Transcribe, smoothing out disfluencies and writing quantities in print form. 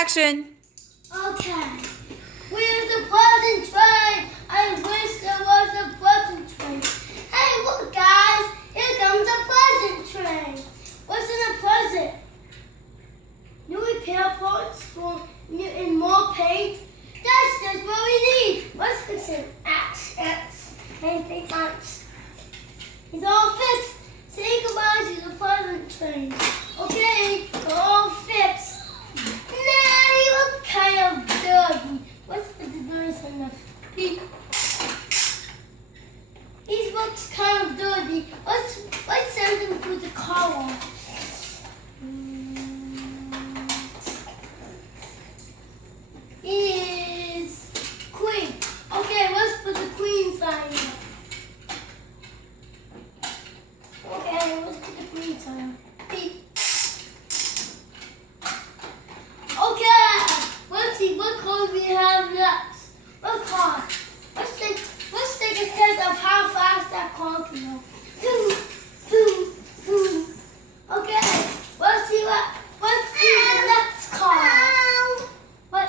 action. Okay. Where's the present train? I wish there was a present train. Hey, look, guys. Here comes a present train. What's in a present? New repair parts for and more paint. That's just what we need. What's fixing? Axe. Anything else? It's all fixed. Say goodbye to the present train. Okay, we're all fixed. Nah, you look kind of dirty. What's the noise on the beep? He looks kind of dirty. Let's send him through the car wash. Is Queen. Okay, let's put the Queen sign up. Okay, let's put the Queen sign up. Beep. Okay, let's see what color we have